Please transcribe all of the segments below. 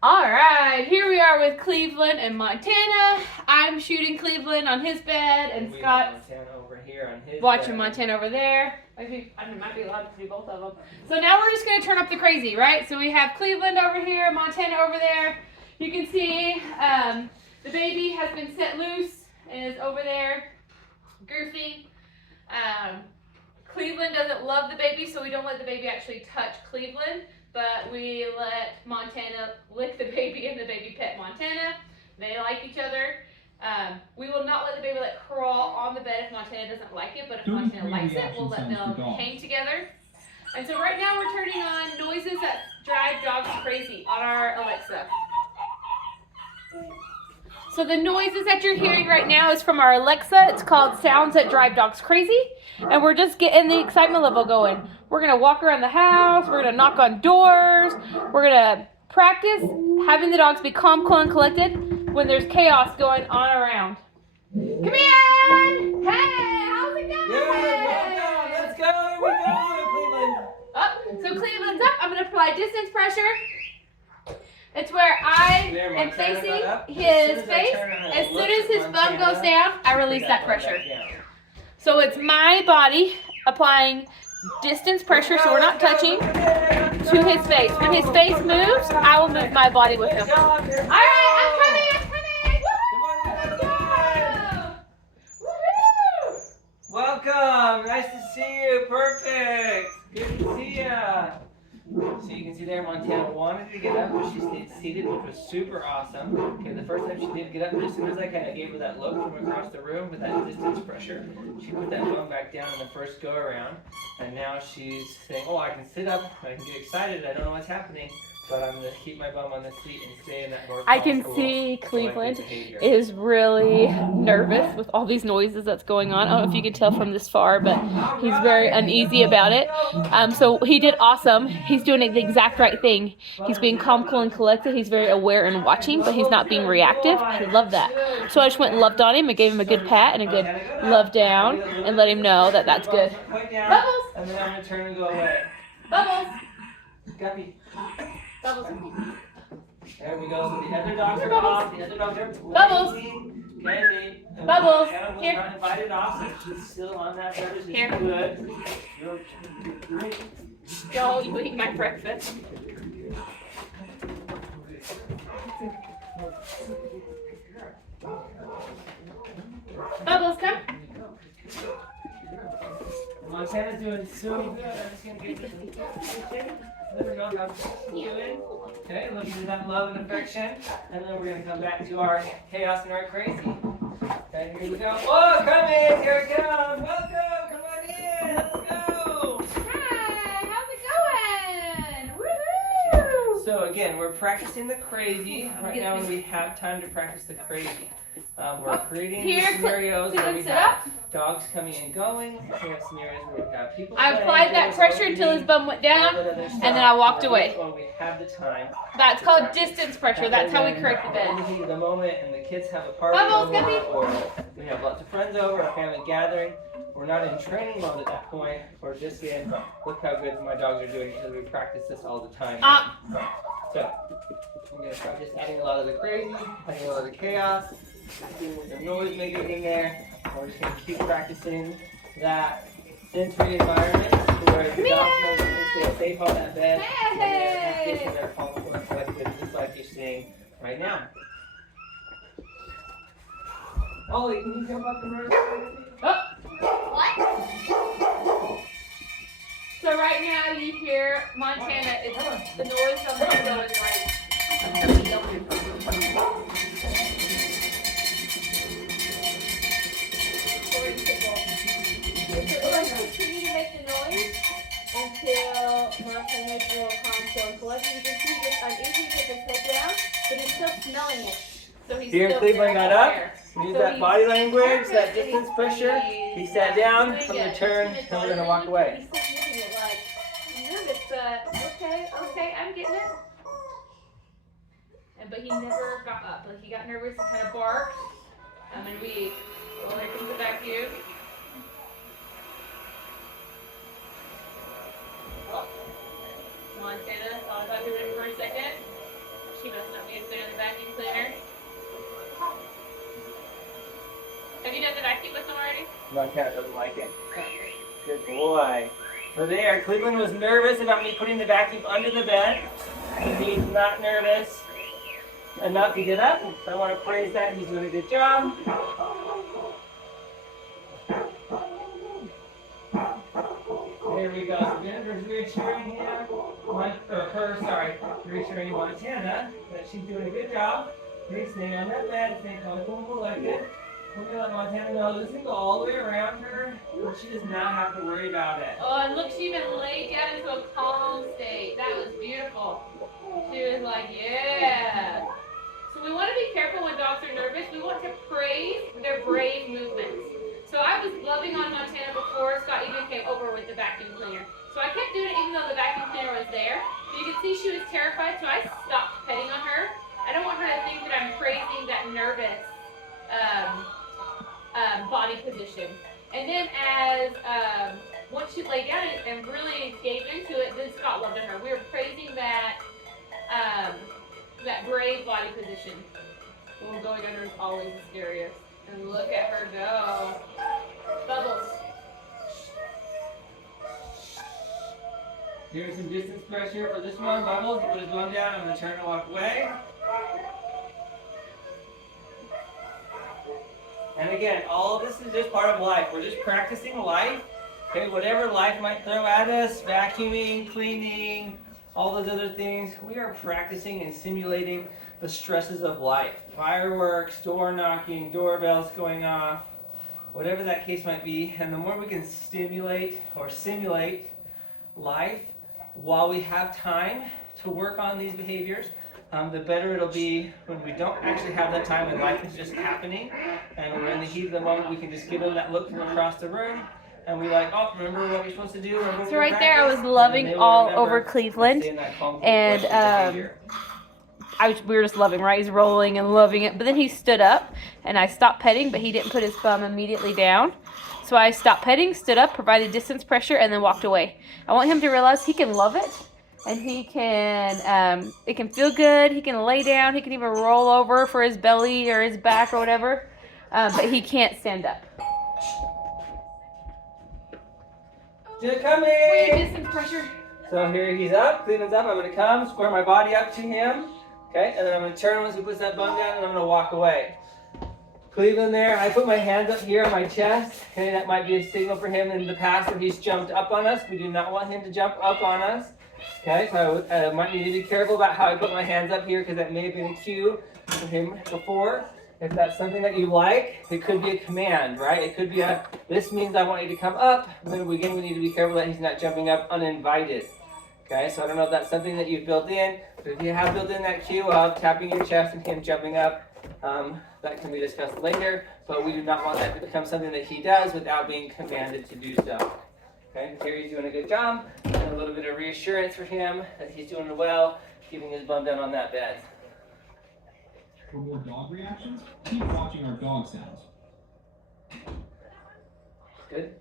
All right, here we are with Cleveland and Montana. I'm shooting Cleveland on his bed, and Scott's Montana over here on his watching bed. Montana over there. I might be allowed to do both of them. So now we're just going to turn up the crazy, right? So we have Cleveland over here, Montana over there. You can see the baby has been set loose and is over there goofing. Cleveland doesn't love the baby, so we don't let the baby actually touch Cleveland. But we let Montana lick the baby and the baby pet Montana. They like each other. We will not let the baby crawl on the bed if Montana doesn't like it, but if Montana likes it, we'll let them hang together. And so right now we're turning on noises that drive dogs crazy on our Alexa. So the noises that you're hearing right now is from our Alexa. It's called Sounds That Drive Dogs Crazy. And we're just getting the excitement level going. We're going to walk around the house. We're going to knock on doors. We're going to practice having the dogs be calm, cool, and collected when there's chaos going on around. Come in! Hey, how's it going? Good, let's go. Here we go, Cleveland. Up. So Cleveland's up. I'm going to apply distance pressure. It's where I am facing his face. As soon as his bum goes down, I release that pressure. So it's my body applying distance pressure, so we're not touching, to his face. When his face moves, I will move my body with him. All right, I'm coming. Come on, Woohoo! welcome. Nice to see you. Perfect. Good to see ya. So you can see there, Montana wanted to get up, but she stayed seated, which was super awesome. Okay, the first time she did get up, as soon as I kind of gave her that look from across the room with that distance pressure, she put that bum back down in the first go around, and now she's saying, oh, I can sit up, I can get excited, I don't know what's happening, but I'm going to keep my bum on the seat and stay in that more I can see Cleveland is really nervous with all these noises that's going on. I don't know if you can tell from this far, but he's very uneasy about it. So he did awesome. He's doing the exact right thing. He's being calm, cool, and collected. He's very aware and watching, but he's not being reactive. I love that. So I just went and loved on him and gave him a good pat and a good love down and let him know that that's good. Bubbles! And then I'm going to turn and go away. Bubbles! Guppy. Bubbles. There we go. So the other dogs are off. The other dogs are Bubbles. Candy. Bubbles. Animals Here. trying to fight it off. So she's still on that bed. She's Here. good. Don't you eat my breakfast. Bubbles, come. Montana's doing so good. I'm just going to give her let her know how she's doing. Okay, looking for that love and affection. And then we're going to come back to our chaos and our crazy. Okay, here we go. Oh, come in. Here it comes. Welcome. Come on in. Let's go. Hi, how's it going? Woohoo! So again, we're practicing the crazy. Right now we have time to practice the crazy. We're creating scenarios where we have dogs coming and going. We have scenarios where we have people I applied that pressure until his bum went down, and then I walked away. When we have the time. That's called distance pressure. That's how we correct the bed. In the heat of the moment, and the kids have a party Bubbles, over, Guppy. or we have lots of friends over, a family gathering. We're not in training mode at that point. We're just in, look how good my dogs are doing because we practice this all the time. So, I'm going to start just adding a lot of the crazy, adding a lot of the chaos, seeing what the noise makers in there. We're just going to keep practicing that sensory environment where the dogs know they can stay safe on that bed. And they're happy and they're calm and collected, just like you're seeing right now. Ollie, can you jump up and run? What? So right now you hear Montana. It's the noise from the window is like. Continue to make the noise until Montana is real calm, so and collected. You can see it's uneasy to put his head down, but he's still smelling it. So he's Here, still Cleveland got up. Use So that body language, nervous that and distance he's- pressure. He sat down, I'm going to turn, He's and we're going to walk away. He's still using it like nervous, but okay, I'm getting it. But he never got up. Like he got nervous and kind of barked. And then we, well, here comes the vacuum. Oh, Montana thought about doing it for a second. She messed up. you done the vacuum with them already? Montana doesn't like it. Good boy. So there, Cleveland was nervous about me putting the vacuum under the bed. He's not nervous enough to get up. So I want to praise that. He's doing a good job. There we go. So Jennifer's reassuring him, reassuring Montana that she's doing a good job. He's staying on that bed, staying comfortable and collected. We're going to let Montana know this can go all the way around her, but she does not have to worry about it. Oh, and look, she even laid down into a calm state. That was beautiful. She was like, yeah. So we want to be careful when dogs are nervous. We want to praise their brave movements. So I was loving on Montana before Scott even came over with the vacuum cleaner. So I kept doing it even though the vacuum cleaner was there. But you can see she was terrified, so I stopped petting on her. I don't want her to think that I'm praising that nervous body position. And then as once she laid down and really gave into it, then Scott loved on her. We were praising that that brave body position. Well, going under is always the scariest. And look at her go. Bubbles. Here's some distance pressure for this one. Bubbles, he put his bum down. I'm going to turn and walk away. And again, all of this is just part of life. We're just practicing life. Okay, whatever life might throw at us, vacuuming, cleaning, all those other things, we are practicing and simulating the stresses of life. Fireworks, door knocking, doorbells going off, whatever that case might be. And the more we can stimulate or simulate life while we have time to work on these behaviors, the better it'll be when we don't actually have that time and life is just happening. And we're in the heat of the moment, we can just give them that look from across the room. And we like, oh, remember what you're supposed to do? So right there, I was loving all over Cleveland. And we were just loving, right? He's rolling and loving it. But then he stood up, and I stopped petting, but he didn't put his thumb immediately down. So I stopped petting, stood up, provided distance pressure, and then walked away. I want him to realize he can love it. And he can, it can feel good. He can lay down. He can even roll over for his belly or his back or whatever. But he can't stand up. Just coming! Distance pressure. So here he's up, Cleveland's up. I'm going to come, square my body up to him. Okay, and then I'm going to turn once he puts that bum down and I'm going to walk away. Cleveland there, I put my hands up here on my chest. Okay, that might be a signal for him in the past where he's jumped up on us. We do not want him to jump up on us. Okay, so I might need to be careful about how I put my hands up here because that may have been a cue for him before. If that's something that you like, it could be a command, right? It could be this means I want you to come up. And then again, we need to be careful that he's not jumping up uninvited. Okay, so I don't know if that's something that you've built in, but if you have built in that cue of tapping your chest and him jumping up, that can be discussed later, but we do not want that to become something that he does without being commanded to do so. Okay, here he's doing a good job, and a little bit of reassurance for him that he's doing well, keeping his bum down on that bed. For more dog reactions, keep watching our dog sounds. Good?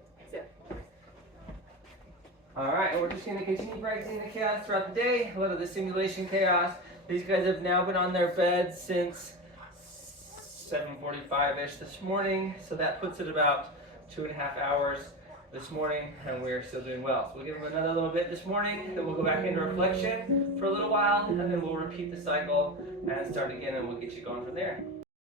Alright, and we're just going to continue practicing the chaos throughout the day. A lot of the simulation chaos. These guys have now been on their beds since 7:45-ish this morning, so that puts it about 2.5 hours this morning, and we're still doing well. So we'll give them another little bit this morning, then we'll go back into reflection for a little while, and then we'll repeat the cycle and start again, and we'll get you going from there.